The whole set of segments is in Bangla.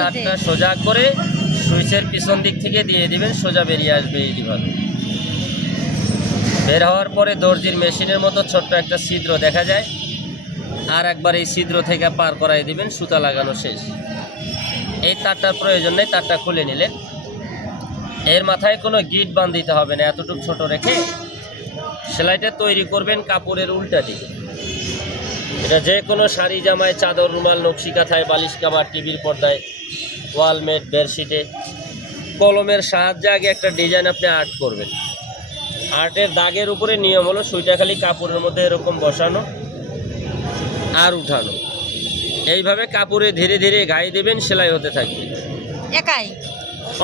তারটা সোজা করে সুইচের পিছন দিক থেকে দিয়ে দিবেন সোজা বেরিয়ে আসবে এই এইভাবে বের হওয়ার পরে দর্জির মেশিনের মতো ছোট্ট একটা ছিদ্র দেখা যায়। আর একবার এই ছিদ্র থেকে পার করাই দিবেন সুতা লাগানো শেষ। এই তারটার প্রয়োজন নেই তারটা খুলে নিলেন। এর মাথায় কোনো গিট বান দিতে হবে না এতটুকু ছোট রেখে সেলাইটা তৈরি করবেন কাপড়ের উল্টা দিকে। এটা যে কোনো শাড়ি জামায় চাদর রুমাল নকশি কাঁথায় বালিশ কাবার টিভির পর্দায় ওয়ালমেট বেডশিটে। কলমের সাহায্যে আগে একটা ডিজাইন আপনি আর্ট করবেন। আর্টের দাগের উপরে নিয়ম হলো সুইটা খালি কাপড়ের মধ্যে এরকম বসানো আর উঠানো। এইভাবে কাপড়ে ধীরে ধীরে গায়ে দেবেন, সেলাই হতে থাকবে। একাই?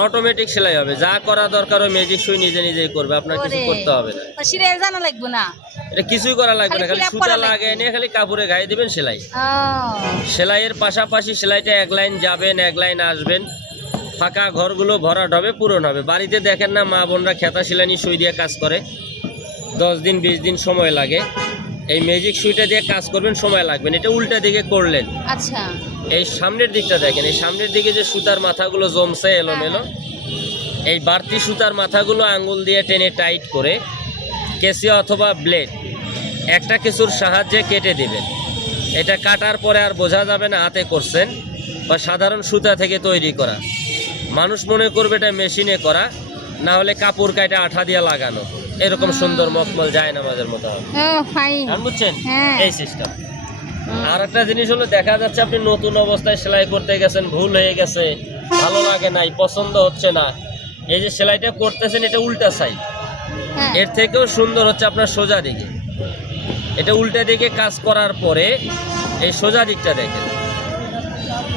অটোমেটিক সেলাই হবে। যা করা দরকার ওই ম্যাজিক সুই নিজে নিজেই করবে আপনার কিছু করতে হবে না। সিরিয়াল জানা লাগবে না? এটা কিছুই করা লাগবে না খালি সুতা লাগে নিয়ে খালি কাপড়ে গায়ে দিবেন সেলাই। সেলাইয়ের পাশাপাশি সেলাইটা এক লাইন যাবেন এক লাইন আসবেন। ফাঁকা ঘরগুলো ভরাট হবে পূরণ হবে। বাড়িতে দেখেন না মা বোনরা খেতা সেলানি সুই দিয়ে কাজ করে। দশ দিন বিশ দিন সময় লাগে। এই ম্যাজিক সুইটা দিয়ে কাজ করবেন সময় লাগবে এটা উল্টা দিকে করলেন। আচ্ছা। এই সামনের দিকটা দেখেন এই সামনের দিকে যে সুতার মাথাগুলো জমছে এলোমেলো এই বাড়তি সুতার মাথাগুলো আঙ্গুল দিয়ে টেনে টাইট করে কেসিয়া অথবা ব্লেড একটা কিছুর সাহায্যে কেটে দিবেন। এটা কাটার পরে আর বোঝা যাবে না হাতে করছেন বা সাধারণ সুতা থেকে তৈরি করা। মানুষ মনে করবে এটা মেশিনে করা না হলে কাপড় কাটা আঠা দিয়ে লাগানো। এরকম সুন্দর মখমল যায় না আমাদের মতো হবে। ফাইন আর বুঝছেন? হ্যাঁ। এই সিস্টেম আর একটা জিনিস হলো দেখা যাচ্ছে আপনি নতুন অবস্থায় সেলাই করতে গেছেন ভুল হয়ে গেছে ভালো লাগে নাই পছন্দ হচ্ছে না। এই যে সেলাইটা করতেছেন এটা উল্টা সাইড হ্যাঁ। এর থেকেও সুন্দর হচ্ছে আপনার সোজা দিকে। এটা উল্টা দিকে কাজ করার পরে এই সোজা দিকটা দেখেন।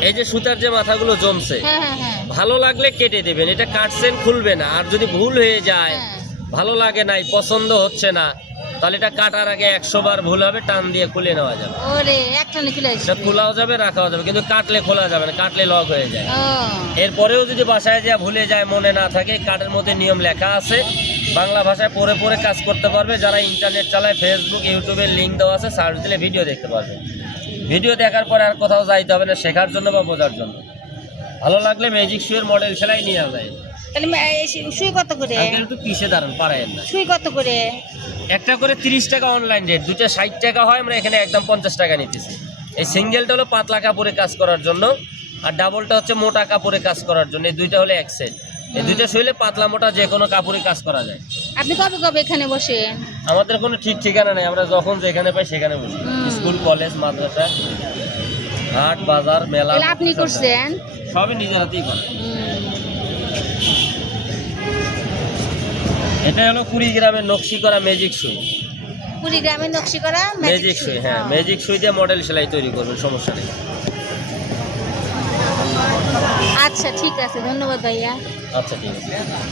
এই যে সুতার যে মাথাগুলো জমছে হ্যাঁ হ্যাঁ ভালো লাগলে কেটে দেবেন এটা কাটছেন খুলবে না। আর যদি ভুল হয়ে যায়। ভালো লাগে নাই পছন্দ হচ্ছে না তাহলে এটা কাটার আগে একশো বার ভুল হবে টান দিয়ে খুলে নেওয়া যাবে। ওরে এটা খোলাও যাবে রাখাও যাবে কিন্তু কাটলে খোলা যাবে না কাটলে লক হয়ে যায়। এরপরেও যদি বাসায় যা ভুলে যায় মনে না থাকে কার্ডের মধ্যে নিয়ম লেখা আছে। বাংলা ভাষায় পড়ে পড়ে কাজ করতে পারবে যারা ইন্টারনেট চালায় ফেসবুক ইউটিউবের লিঙ্ক দেওয়া আছে সার্চ দিলে ভিডিও দেখতে পারবে। ভিডিও দেখার পরে আর কোথাও যাইতে হবে না শেখার জন্য বা বোঝার জন্য। ভালো লাগলে ম্যাজিক শুয়ের মডেল সেলাই নিয়ে যায় তাহলে সুই কত করে? একটু পিছে দাঁড়ান পারায়েন না। সুই কত করে? একটা করে তিরিশ টাকা অনলাইন রেট দুইটা ষাট টাকা হয় আমরা এখানে একদম পঞ্চাশ টাকা নিতেছি। এই সিঙ্গেলটা হলো পাতলা কাপড়ে কাজ করার জন্য আর ডাবলটা হচ্ছে মোটা কাপড়ে কাজ করার জন্য এই দুইটা হলো এক সেট এই দুইটা শুইলে পাতলা মোটা যে কোনো কাপড়ে কাজ করা যায়। আপনি কবে কবে এখানে বসেন? আমাদের কোনো ঠিক ঠিকানা নেই আমরা যখন যেখানে পাই সেখানে বসি। স্কুল কলেজ মাদ্রাসা হাট বাজার মেলা আপনি করছেন? সবই নিজের হাতেই করে। হুম। এটা হলো কুড়িগ্রামের নকশি করা ম্যাজিক সুই কুড়িগ্রামের নকশি করা ম্যাজিক সুই হ্যাঁ ম্যাজিক সুই দিয়ে মডেল সেলাই তৈরি করবেন সমস্যা নেই। আচ্ছা ঠিক আছে ধন্যবাদ ভাইয়া। আচ্ছা ঠিক আছে।